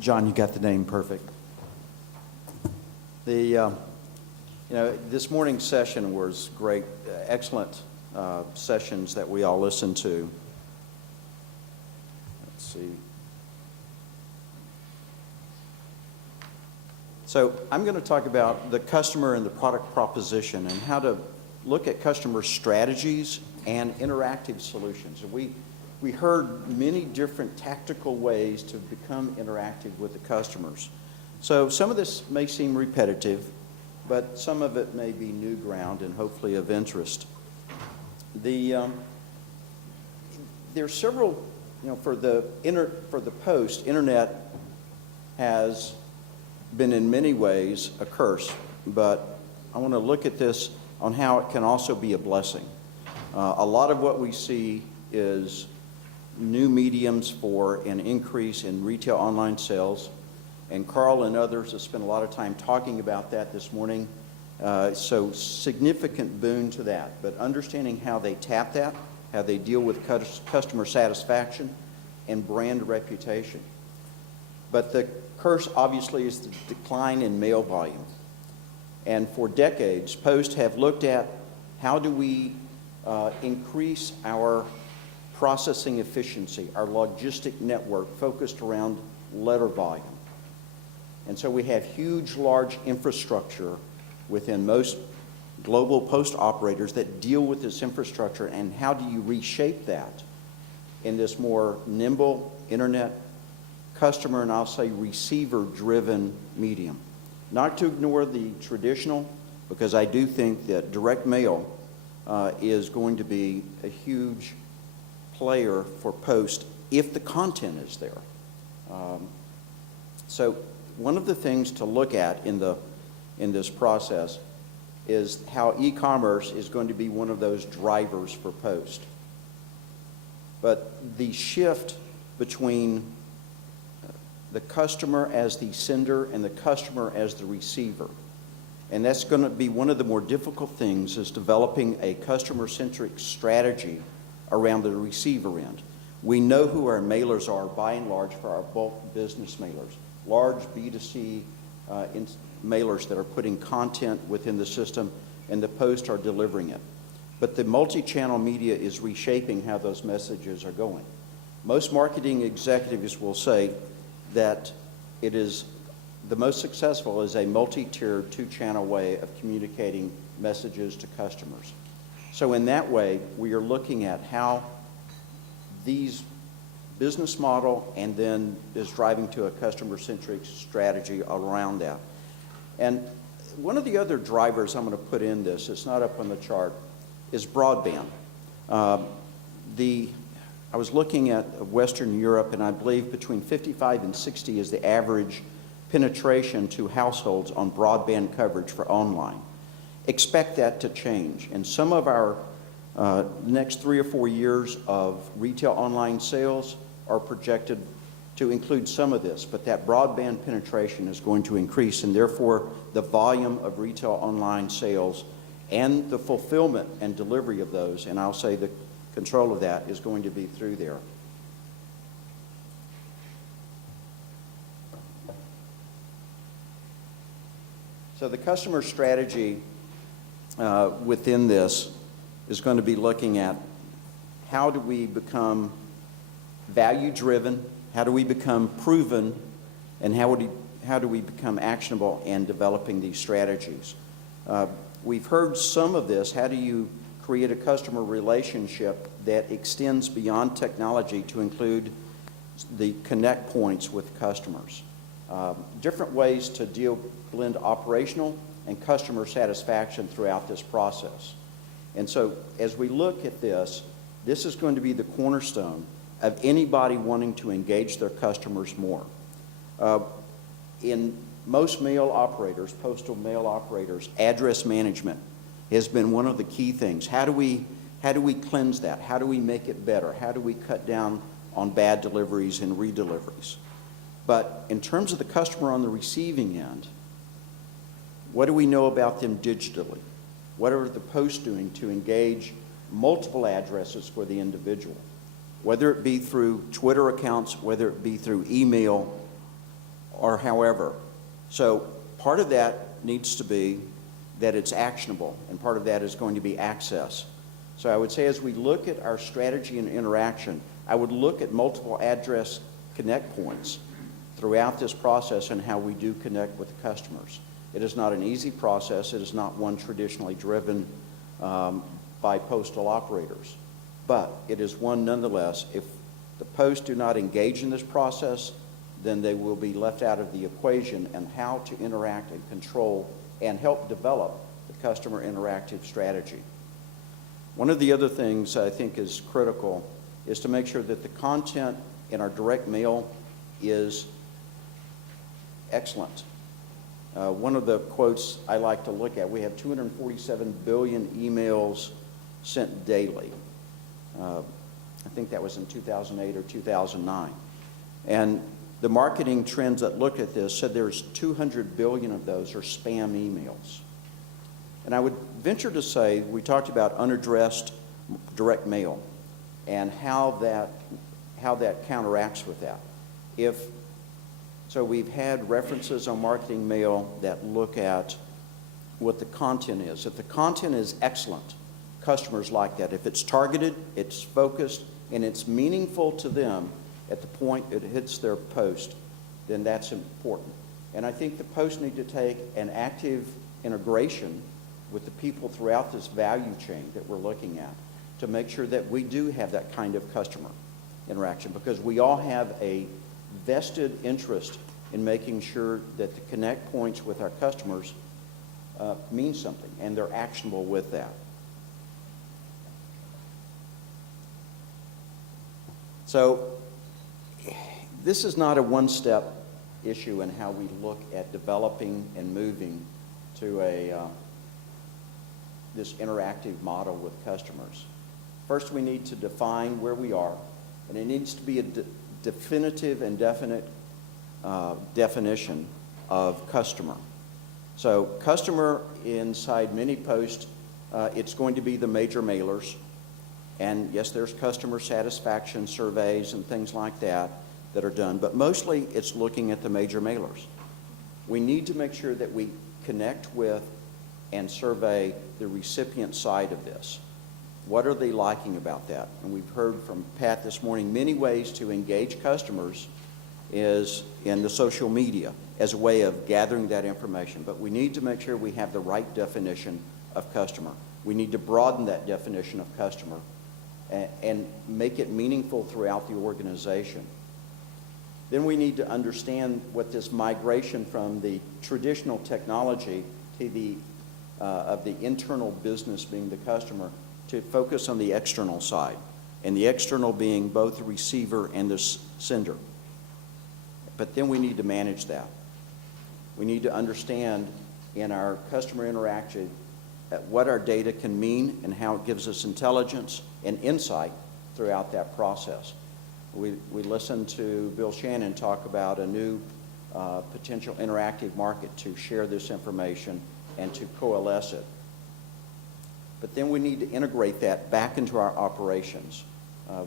John, you got the name perfect. This morning's session was great, excellent sessions that we all listened to. Let's see. So I'm going to talk about the customer and the product proposition and how to look at customer strategies and interactive solutions. And we heard many different tactical ways to become interactive with the customers. So some of this may seem repetitive, but some of it may be new ground and hopefully of interest. There's several, for the post, internet has been in many ways a curse, but I want to look at this on how it can also be a blessing. A lot of what we see is new mediums for an increase in retail online sales, and Carl and others have spent a lot of time talking about that this morning. So significant boon to that, but understanding how they tap that, how they deal with customer satisfaction and brand reputation. But the curse obviously is the decline in mail volume. And for decades, Post have looked at how do we increase our processing efficiency, our logistic network focused around letter volume. And so we have huge, large infrastructure within most global post operators that deal with this infrastructure, and how do you reshape that in this more nimble internet customer and I'll say receiver-driven medium. Not to ignore the traditional, because I do think that direct mail is going to be a huge player for Post if the content is there. So one of the things to look at in this process is how e-commerce is going to be one of those drivers for Post. But the shift between the customer as the sender and the customer as the receiver, and that's going to be one of the more difficult things, is developing a customer-centric strategy around the receiver end. We know who our mailers are by and large for our bulk business mailers, large B2C mailers that are putting content within the system, and the Post are delivering it. But the multi-channel media is reshaping how those messages are going. Most marketing executives will say that it is the most successful is a multi-tiered, two-channel way of communicating messages to customers. So in that way, we are looking at how these business model and then is driving to a customer-centric strategy around that. And one of the other drivers I'm going to put in this, it's not up on the chart, is broadband. I was looking at Western Europe, and I believe between 55 and 60 is the average penetration to households on broadband coverage for online. Expect that to change. And some of our next 3 or 4 years of retail online sales are projected to include some of this, but that broadband penetration is going to increase, and therefore the volume of retail online sales and the fulfillment and delivery of those, and I'll say the control of that, is going to be through there. So the customer strategy within this is going to be looking at how do we become value-driven, how do we become proven, and how do we become actionable in developing these strategies. We've heard some of this. How do you create a customer relationship that extends beyond technology to include the connect points with customers? Different ways to blend operational and customer satisfaction throughout this process. And so as we look at this is going to be the cornerstone of anybody wanting to engage their customers more. In most mail operators, postal mail operators, address management has been one of the key things. How do we cleanse that? How do we make it better? How do we cut down on bad deliveries and redeliveries? But in terms of the customer on the receiving end, what do we know about them digitally? What are the posts doing to engage multiple addresses for the individual? Whether it be through Twitter accounts, whether it be through email, or however. So part of that needs to be that it's actionable, and part of that is going to be access. So I would say as we look at our strategy and interaction, I would look at multiple address connect points throughout this process and how we do connect with the customers. It is not an easy process. It is not one traditionally driven by postal operators. But it is one nonetheless. If the posts do not engage in this process, then they will be left out of the equation and how to interact and control and help develop the customer interactive strategy. One of the other things I think is critical is to make sure that the content in our direct mail is excellent. One of the quotes I like to look at, we have 247 billion emails sent daily. I think that was in 2008 or 2009. And the marketing trends that look at this said there's 200 billion of those are spam emails. And I would venture to say, we talked about unaddressed direct mail and how that counteracts with that. So we've had references on marketing mail that look at what the content is. If the content is excellent, customers like that. If it's targeted, it's focused, and it's meaningful to them at the point it hits their post, then that's important. And I think the posts need to take an active integration with the people throughout this value chain that we're looking at to make sure that we do have that kind of customer interaction, because we all have a vested interest in making sure that the connect points with our customers mean something and they're actionable with that. So this is not a one-step issue in how we look at developing and moving to this interactive model with customers. First, we need to define where we are, and it needs to be a definitive and definite definition of customer. So customer inside many posts, it's going to be the major mailers. And yes, there's customer satisfaction surveys and things like that that are done, but mostly it's looking at the major mailers. We need to make sure that we connect with and survey the recipient side of this. What are they liking about that? And we've heard from Pat this morning, many ways to engage customers is in the social media as a way of gathering that information. But we need to make sure we have the right definition of customer. We need to broaden that definition of customer and make it meaningful throughout the organization. Then we need to understand what this migration from the traditional technology to of the internal business being the customer, to focus on the external side, and the external being both the receiver and the sender. But then we need to manage that. We need to understand in our customer interaction what our data can mean and how it gives us intelligence and insight throughout that process. We listened to Bill Shannon talk about a new potential interactive market to share this information and to coalesce it. But then we need to integrate that back into our operations.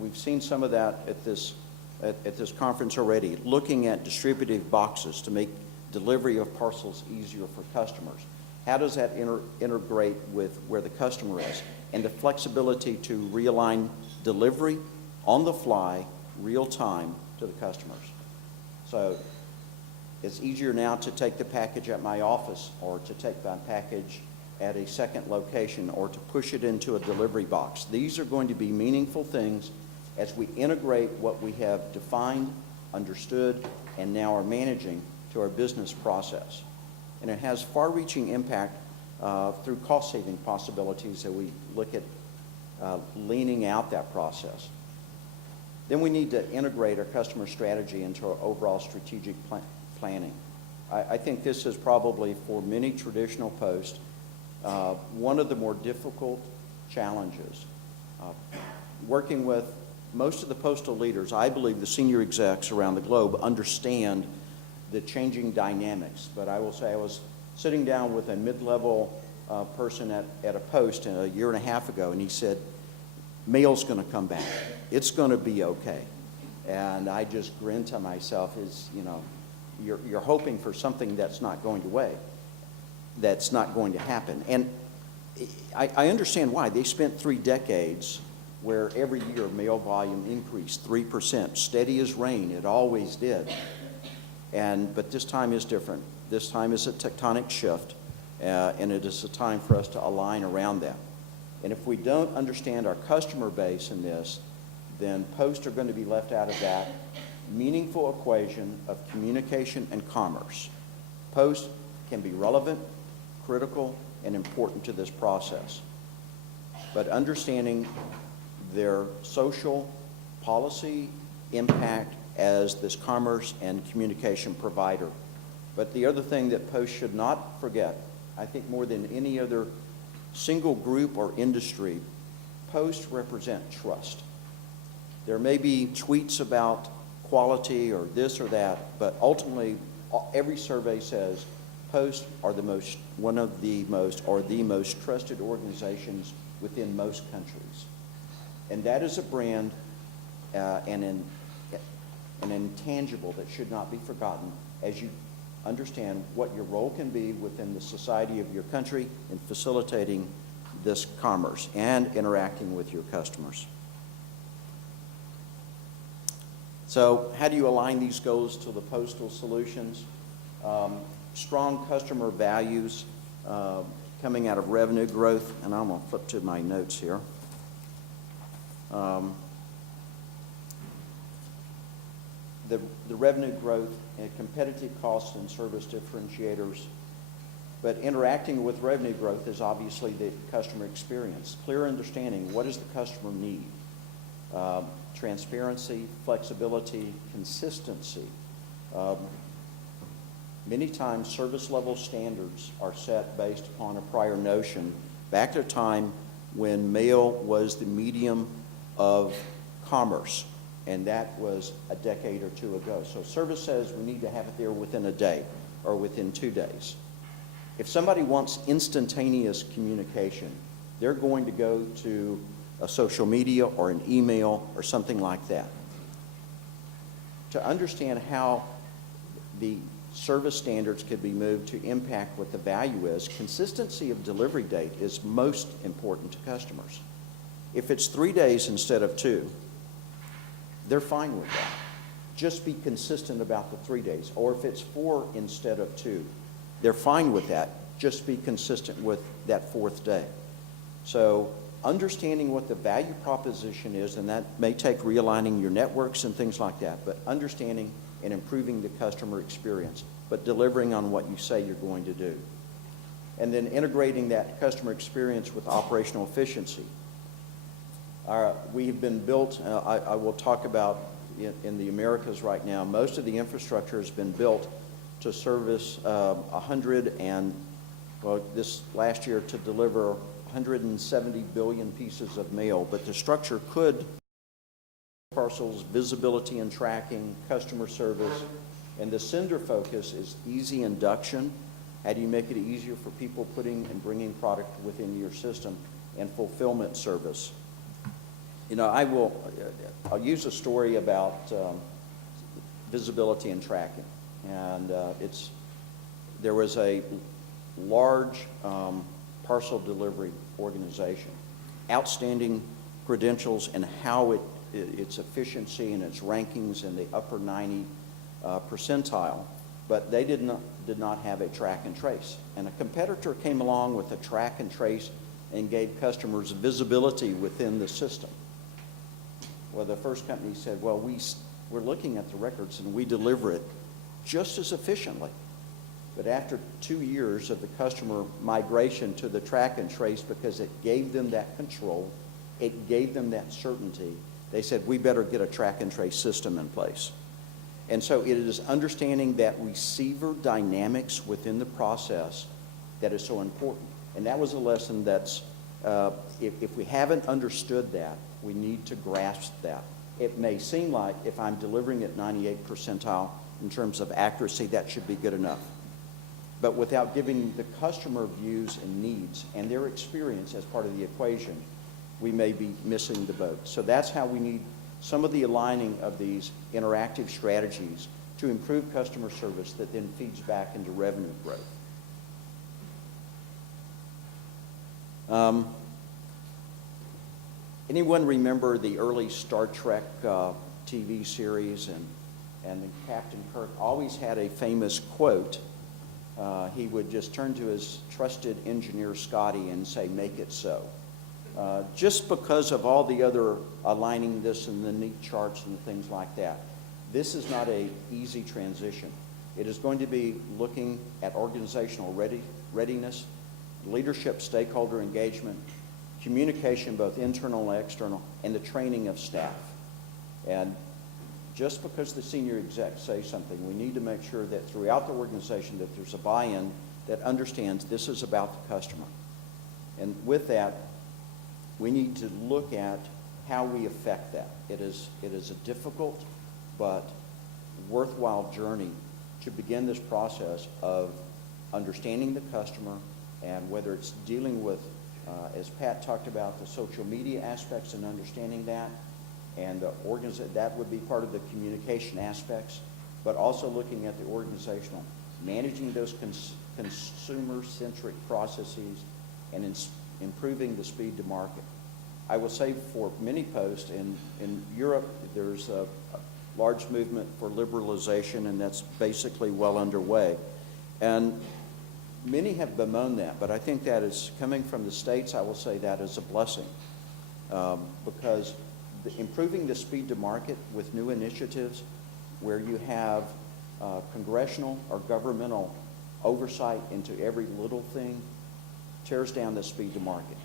We've seen some of that at this conference already, looking at distributive boxes to make delivery of parcels easier for customers. How does that integrate with where the customer is? And the flexibility to realign delivery on the fly, real time, to the customers. So it's easier now to take the package at my office, or to take my package at a second location, or to push it into a delivery box. These are going to be meaningful things as we integrate what we have defined, understood, and now are managing to our business process. And it has far-reaching impact through cost-saving possibilities that we look at leaning out that process. Then we need to integrate our customer strategy into our overall strategic planning. I think this is probably, for many traditional posts, one of the more difficult challenges. Working with most of the postal leaders, I believe the senior execs around the globe understand the changing dynamics. But I will say I was sitting down with a mid-level person at a post a year and a half ago, and he said, mail's going to come back. It's going to be okay. And I just grinned to myself, you're hoping for something that's not going to happen. And I understand why. They spent 3 decades where every year mail volume increased 3%, steady as rain. It always did. But this time is different. This time is a tectonic shift, and it is a time for us to align around that. And if we don't understand our customer base in this, then posts are going to be left out of that meaningful equation of communication and commerce. Posts can be relevant, critical, and important to this process. But understanding their social policy impact as this commerce and communication provider. But the other thing that Post should not forget, I think more than any other single group or industry, Post represent trust. There may be tweets about quality or this or that, but ultimately every survey says Post are one of the most trusted organizations within most countries. And that is a brand and an intangible that should not be forgotten as you understand what your role can be within the society of your country in facilitating this commerce and interacting with your customers. So how do you align these goals to the postal solutions? Strong customer values coming out of revenue growth, and I'm going to flip to my notes here. The revenue growth and competitive costs and service differentiators, but interacting with revenue growth is obviously the customer experience. Clear understanding, what does the customer need? Transparency, flexibility, consistency. Many times service level standards are set based upon a prior notion back at a time when mail was the medium of commerce, and that was a decade or 2 ago. So service says we need to have it there within a day or within 2 days. If somebody wants instantaneous communication, they're going to go to a social media or an email or something like that. To understand how the service standards could be moved to impact what the value is, consistency of delivery date is most important to customers. If it's 3 days instead of 2, they're fine with that. Just be consistent about the 3 days. Or if it's 4 instead of 2, they're fine with that. Just be consistent with that 4th day. So understanding what the value proposition is, and that may take realigning your networks and things like that, but understanding and improving the customer experience, but delivering on what you say you're going to do. And then integrating that customer experience with operational efficiency. We have been built, I will talk about in the Americas right now, most of the infrastructure has been built to service 100 and, well, this last year to deliver 170 billion pieces of mail, but the structure could parcels, visibility and tracking, customer service, and the sender focus is easy induction. How do you make it easier for people putting and bringing product within your system, and fulfillment service? You know, I'll use a story about visibility and tracking, and there was a large parcel delivery organization, outstanding credentials and how its efficiency and its rankings in the upper 90 percentile, but they did not have a track and trace. And a competitor came along with a track and trace and gave customers visibility within the system. Well, the first company said, well, we're looking at the records and we deliver it just as efficiently. But after 2 years of the customer migration to the track and trace, because it gave them that control, it gave them that certainty, they said, we better get a track and trace system in place. And so it is understanding that receiver dynamics within the process that is so important. And that was a lesson that's, if we haven't understood that, we need to grasp that. It may seem like if I'm delivering at 98 percentile in terms of accuracy, that should be good enough. But without giving the customer views and needs and their experience as part of the equation, we may be missing the boat. So that's how we need some of the aligning of these interactive strategies to improve customer service that then feeds back into revenue growth. Anyone remember the early Star Trek TV series? And Captain Kirk always had a famous quote. He would just turn to his trusted engineer, Scotty, and say, "Make it so." Just because of all the other aligning this and the neat charts and things like that, this is not an easy transition. It is going to be looking at organizational readiness, leadership, stakeholder engagement, communication, both internal and external, and the training of staff. And just because the senior execs say something, we need to make sure that throughout the organization that there's a buy-in that understands this is about the customer. And with that, we need to look at how we affect that. It is a difficult but worthwhile journey to begin this process of understanding the customer, and whether it's dealing with, as Pat talked about, the social media aspects and understanding that, and that would be part of the communication aspects, but also looking at the organizational, managing those consumer-centric processes, and improving the speed to market. I will say for many posts, in Europe, there's a large movement for liberalization, and that's basically well underway. And many have bemoaned that, but I think that is coming from the States. I will say that is a blessing, because improving the speed to market with new initiatives where you have congressional or governmental oversight into every little thing tears down the speed to market.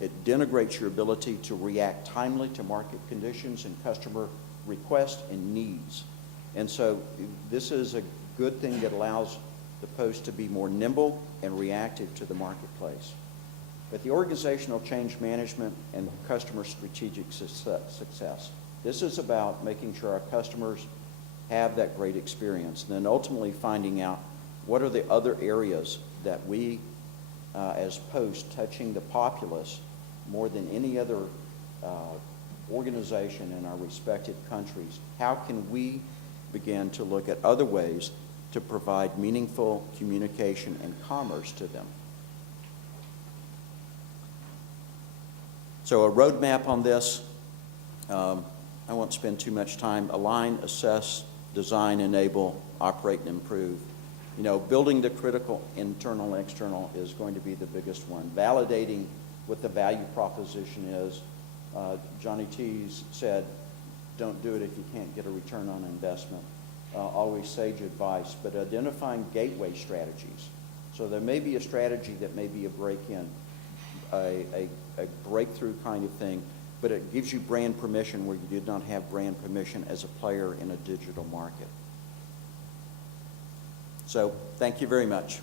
It denigrates your ability to react timely to market conditions and customer requests and needs. And so this is a good thing that allows the Post to be more nimble and reactive to the marketplace. But the organizational change management and customer strategic success. This is about making sure our customers have that great experience, and then ultimately finding out what are the other areas that we, as Post, touching the populace more than any other organization in our respective countries. How can we begin to look at other ways to provide meaningful communication and commerce to them? So a roadmap on this, I won't spend too much time. Align, assess, design, enable, operate, and improve. Building the critical internal and external is going to be the biggest one. Validating what the value proposition is. Johnny T's said, don't do it if you can't get a return on investment. Always sage advice, but identifying gateway strategies. So there may be a strategy that may be a break-in, a breakthrough kind of thing, but it gives you brand permission where you did not have brand permission as a player in a digital market. So thank you very much.